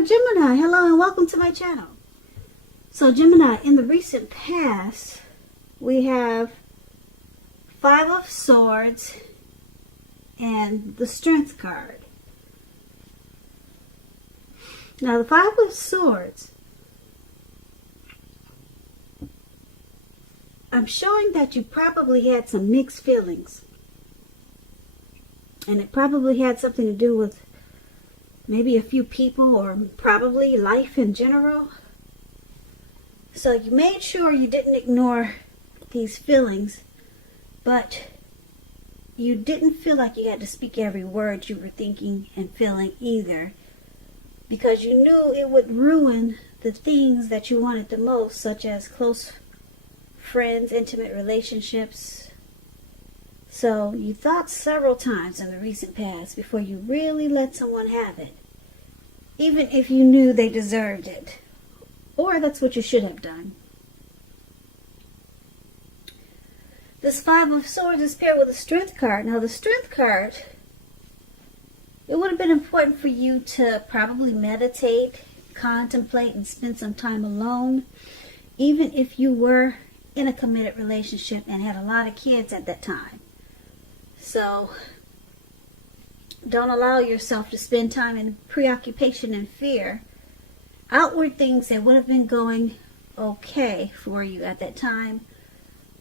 of Gemini. Hello and welcome to my channel. So Gemini, in the recent past, we have Five of Swords and the Strength card. Now the Five of Swords, I'm showing that you probably had some mixed feelings. And it probably had something to do with maybe a few people or probably life in general. So you made sure you didn't ignore these feelings, but you didn't feel like you had to speak every word you were thinking and feeling either, because you knew it would ruin the things that you wanted the most, such as close friends, intimate relationships. So you thought several times in the recent past before you really let someone have it, even if you knew they deserved it, or that's what you should have done. This Five of Swords is paired with the Strength card. Now the Strength card, it would have been important for you to probably meditate, contemplate, and spend some time alone, even if you were in a committed relationship and had a lot of kids at that time. So don't allow yourself to spend time in preoccupation and fear. Outward things that would have been going okay for you at that time.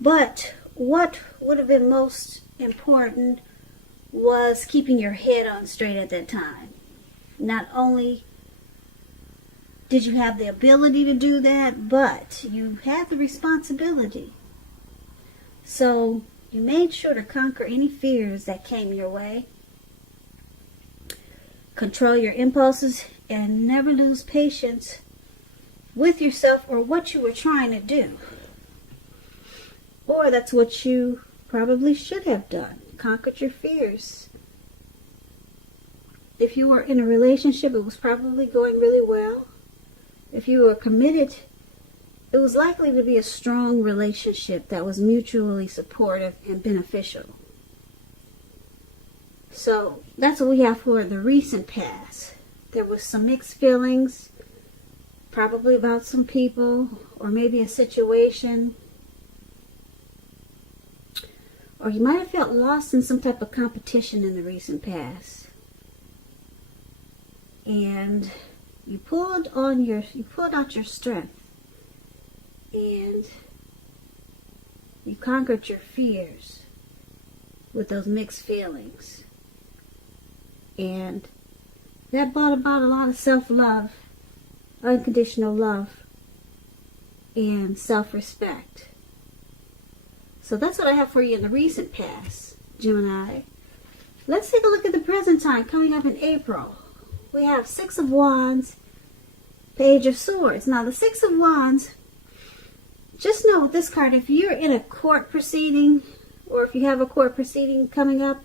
But what would have been most important was keeping your head on straight at that time. Not only did you have the ability to do that, but you had the responsibility. So you made sure to conquer any fears that came your way. Control your impulses and never lose patience with yourself or what you were trying to do. Or that's what you probably should have done. Conquered your fears. If you were in a relationship, it was probably going really well. If you were committed, it was likely to be a strong relationship that was mutually supportive and beneficial. So that's what we have for the recent past. There was some mixed feelings, probably about some people, or maybe a situation. Or you might have felt lost in some type of competition in the recent past. And you pulled out your strength. And you conquered your fears with those mixed feelings. And that brought about a lot of self-love, unconditional love, and self-respect. So that's what I have for you in the recent past, Gemini. Let's take a look at the present time coming up in April. We have Six of Wands, Page of Swords. Now the Six of Wands, just know with this card, if you're in a court proceeding, or if you have a court proceeding coming up,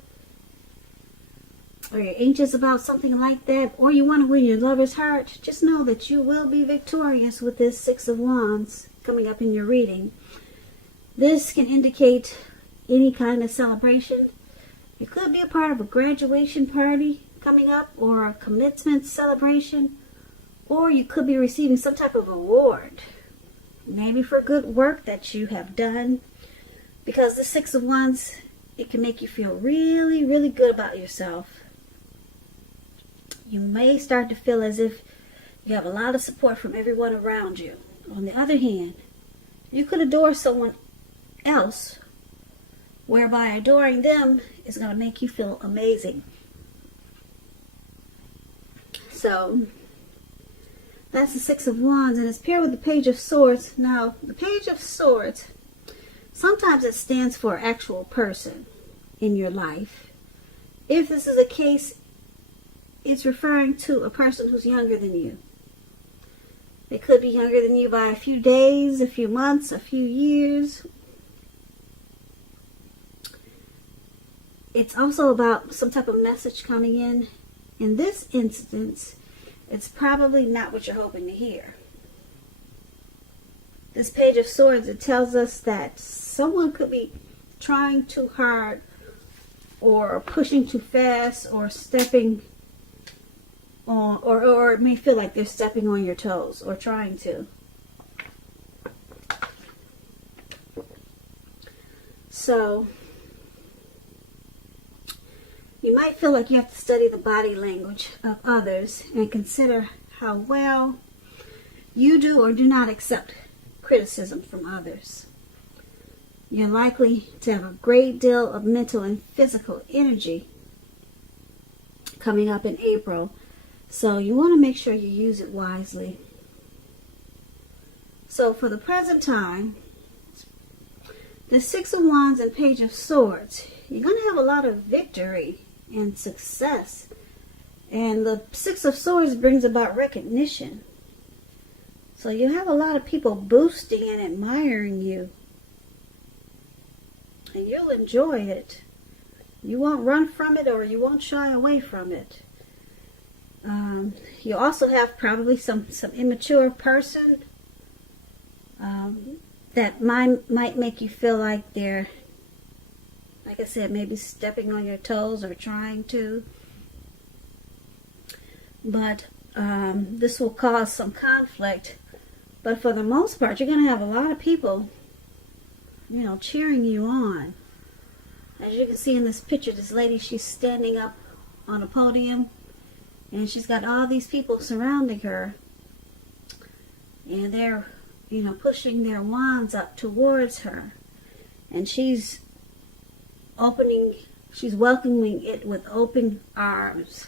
or you're anxious about something like that, or you want to win your lover's heart, just know that you will be victorious with this Six of Wands coming up in your reading. This can indicate any kind of celebration. It could be a part of a graduation party coming up, or a commencement celebration, or you could be receiving some type of award, maybe for good work that you have done, because the Six of Wands, it can make you feel really, really good about yourself. You may start to feel as if you have a lot of support from everyone around you. On the other hand, you could adore someone else, whereby adoring them is going to make you feel amazing. So that's the Six of Wands, and it's paired with the Page of Swords. Now the Page of Swords, sometimes it stands for an actual person in your life. If this is a case, it's referring to a person who's younger than you. They could be younger than you by a few days, a few months, a few years. It's also about some type of message coming in. In this instance, it's probably not what you're hoping to hear. This Page of Swords, it tells us that someone could be trying too hard, or pushing too fast, or stepping or it may feel like they're stepping on your toes or trying to. So you might feel like you have to study the body language of others and consider how well you do or do not accept criticism from others. You're likely to have a great deal of mental and physical energy coming up in April, so you want to make sure you use it wisely. So for the present time, the Six of Wands and Page of Swords, you're going to have a lot of victory and success. And the Six of Swords brings about recognition. So you have a lot of people boosting and admiring you. And you'll enjoy it. You won't run from it, or you won't shy away from it. You also have probably some immature person that might make you feel like they're, like I said, maybe stepping on your toes or trying to. But this will cause some conflict. But for the most part, you're going to have a lot of people, cheering you on. As you can see in this picture, this lady, she's standing up on a podium, and she's got all these people surrounding her, and they're, pushing their wands up towards her, and she's welcoming it with open arms.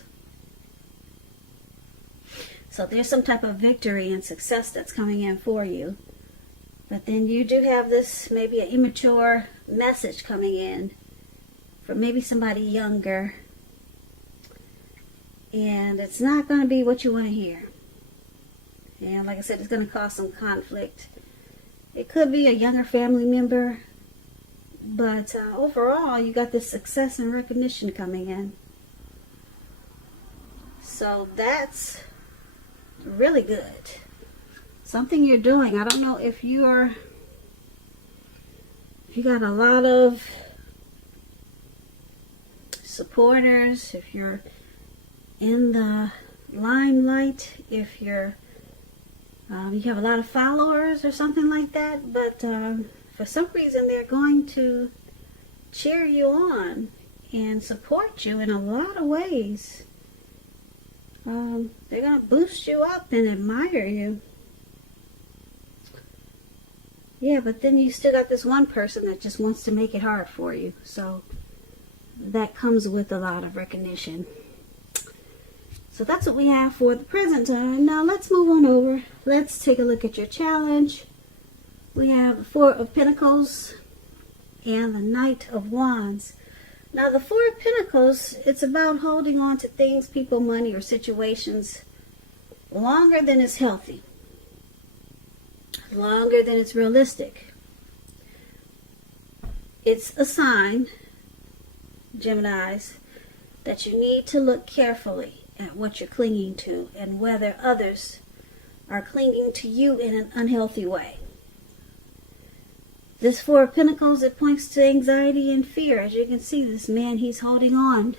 So there's some type of victory and success that's coming in for you. But then you do have this, maybe an immature message coming in from maybe somebody younger. And it's not going to be what you want to hear. And like I said, it's going to cause some conflict. It could be a younger family member. But overall, you got this success and recognition coming in. So that's really good. Something you're doing. I don't know if you got a lot of supporters, if you're in the limelight, if you have a lot of followers or something like that, but for some reason they're going to cheer you on and support you in a lot of ways. They're going to boost you up and admire you. Yeah, but then you still got this one person that just wants to make it hard for you. So that comes with a lot of recognition. So that's what we have for the present time. Now let's move on over. Let's take a look at your challenge. We have the Four of Pentacles and the Knight of Wands. Now the Four of Pentacles, it's about holding on to things, people, money, or situations longer than is healthy. Longer than it's realistic. It's a sign, Geminis, that you need to look carefully at what you're clinging to and whether others are clinging to you in an unhealthy way. This Four of Pentacles, it points to anxiety and fear. As you can see, this man, he's holding on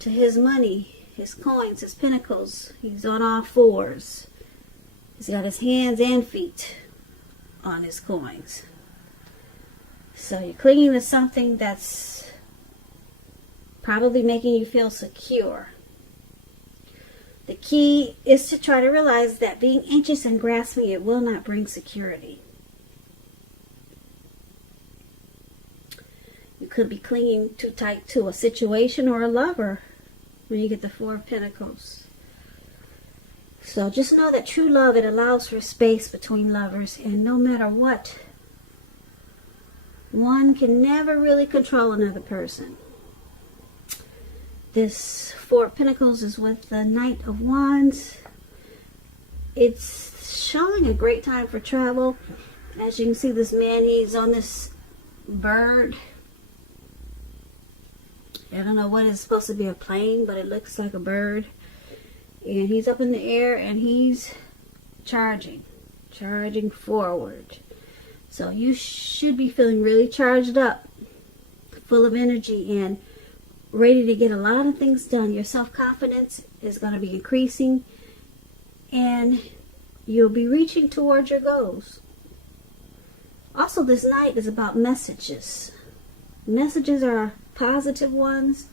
to his money, his coins, his pentacles. He's on all fours. He's got his hands and feet on his coins. So you're clinging to something that's probably making you feel secure. The key is to try to realize that being anxious and grasping it will not bring security. You could be clinging too tight to a situation or a lover when you get the Four of Pentacles. So just know that true love, it allows for space between lovers, and no matter what, one can never really control another person. This Four of Pentacles is with the Knight of Wands. It's showing a great time for travel. As you can see, this man, he's on this bird. I don't know what it's supposed to be, a plane, but it looks like a bird. And he's up in the air and he's charging forward. So you should be feeling really charged up, full of energy, and ready to get a lot of things done. Your self-confidence is going to be increasing, and you'll be reaching towards your goals. Also, this night is about messages. Messages are positive ones.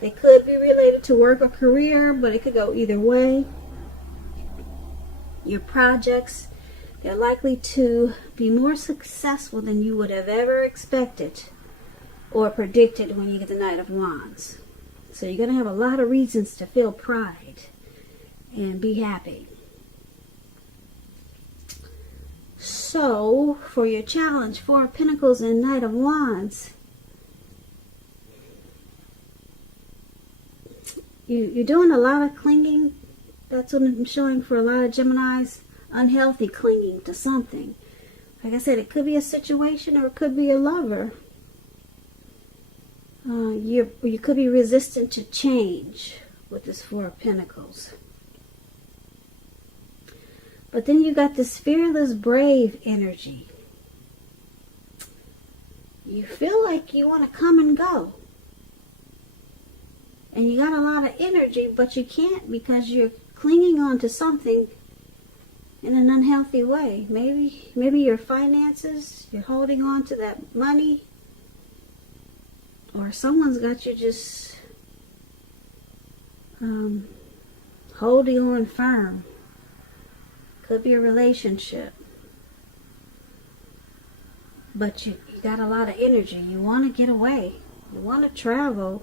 They could be related to work or career, but it could go either way. Your projects, they're likely to be more successful than you would have ever expected or predicted when you get the Knight of Wands. So you're going to have a lot of reasons to feel pride and be happy. So, for your challenge, Four of Pentacles and Knight of Wands, you're doing a lot of clinging. That's what I'm showing for a lot of Geminis. Unhealthy clinging to something. Like I said, it could be a situation or it could be a lover. You could be resistant to change with this Four of Pentacles. But then you got this fearless, brave energy. You feel like you want to come and go. And you got a lot of energy, but you can't because you're clinging on to something in an unhealthy way. Maybe your finances, you're holding on to that money. Or someone's got you just holding on firm. Could be a relationship. But you got a lot of energy. You want to get away. You want to travel.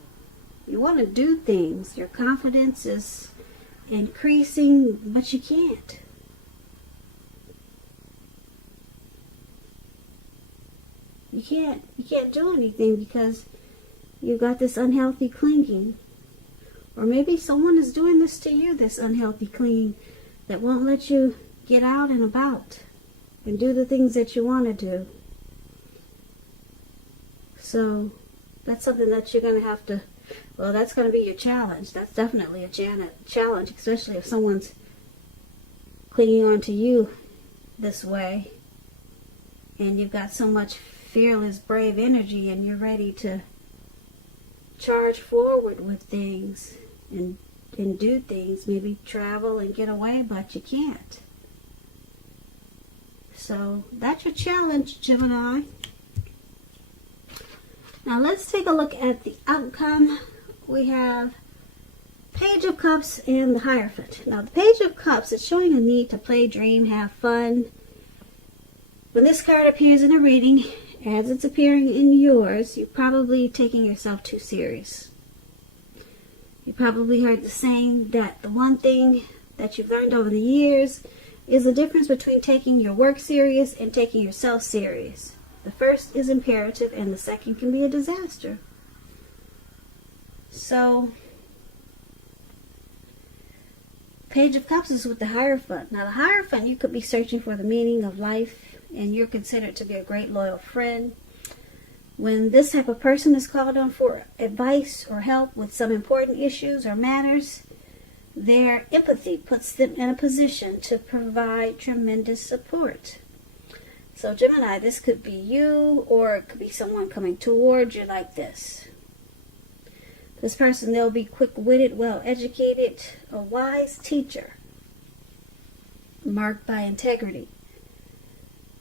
You want to do things. Your confidence is increasing, but you can't. You can't do anything because you got this unhealthy clinging. Or maybe someone is doing this to you, this unhealthy clinging, that won't let you get out and about and do the things that you want to do. So that's something that you're going to have to, well, that's going to be your challenge. That's definitely a challenge, especially if someone's clinging on to you this way and you've got so much fearless, brave energy and you're ready to charge forward with things and do things, maybe travel and get away, but you can't. So that's your challenge, Gemini. Now let's take a look at the outcome. We have Page of Cups and the Hierophant. Now the Page of Cups is showing a need to play, dream, have fun. When this card appears in a reading, as it's appearing in yours, you're probably taking yourself too serious. You probably heard the saying that the one thing that you've learned over the years is the difference between taking your work serious and taking yourself serious. The first is imperative and the second can be a disaster. So, Page of Cups is with the Hierophant. Now the Hierophant, you could be searching for the meaning of life and you're considered to be a great loyal friend. When this type of person is called on for advice or help with some important issues or matters, their empathy puts them in a position to provide tremendous support. So Gemini, this could be you or it could be someone coming towards you like this. This person, they'll be quick-witted, well-educated, a wise teacher, marked by integrity.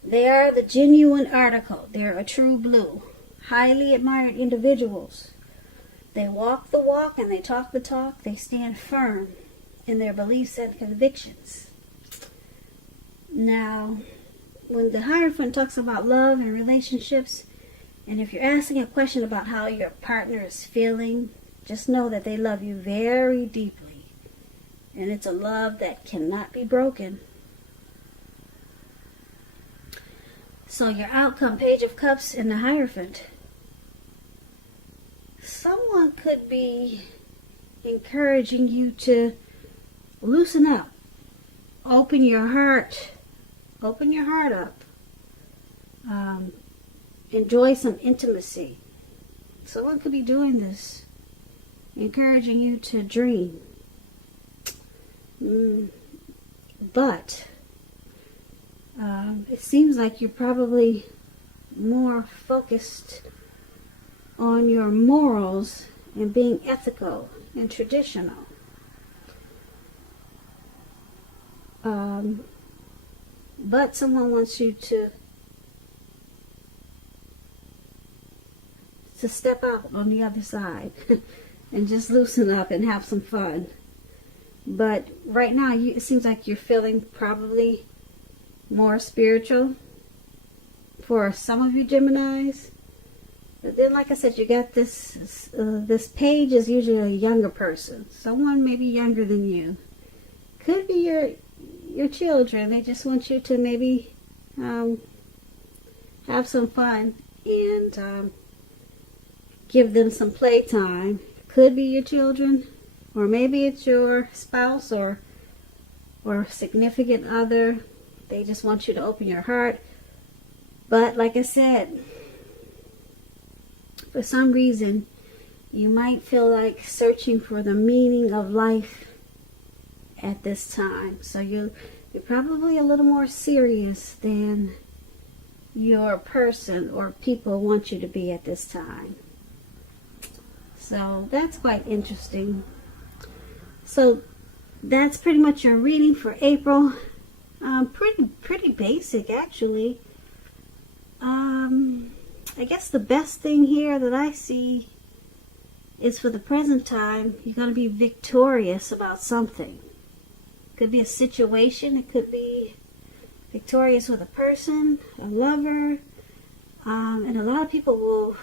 They are the genuine article. They're a true blue. Highly admired individuals. They walk the walk and they talk the talk. They stand firm in their beliefs and convictions. Now, when the Hierophant talks about love and relationships, and if you're asking a question about how your partner is feeling, just know that they love you very deeply. And it's a love that cannot be broken. So your outcome, Page of Cups and the Hierophant. Someone could be encouraging you to loosen up. Open your heart. Open your heart up. Enjoy some intimacy. Someone could be doing this. Encouraging you to dream. But it seems like you're probably more focused on your morals and being ethical and traditional. But someone wants you to step out on the other side and just loosen up and have some fun. But right now, it seems like you're feeling probably more spiritual for some of you Geminis. But then, like I said, you got this page is usually a younger person, someone maybe younger than you. Could be your children. They just want you to maybe have some fun and give them some playtime. Could be your children, or maybe it's your spouse or significant other. They just want you to open your heart. But like I said, for some reason, you might feel like searching for the meaning of life at this time. So you're probably a little more serious than your person or people want you to be at this time. So that's quite interesting. So that's pretty much your reading for April. Pretty basic, actually. I guess the best thing here that I see is, for the present time, you're going to be victorious about something. It could be a situation. It could be victorious with a person, a lover, and a lot of people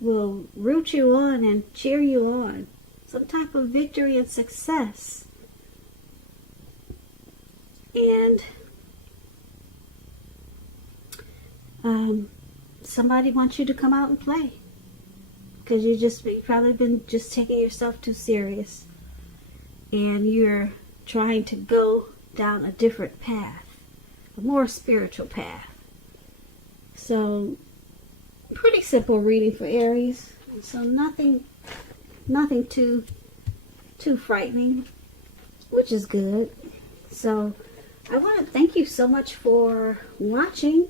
will root you on and cheer you on. Some type of victory and success. And somebody wants you to come out and play, because you've probably been just taking yourself too serious, and you're trying to go down a different path, a more spiritual path. So pretty simple reading for Aries. So nothing too frightening, which is good. So I want to thank you so much for watching.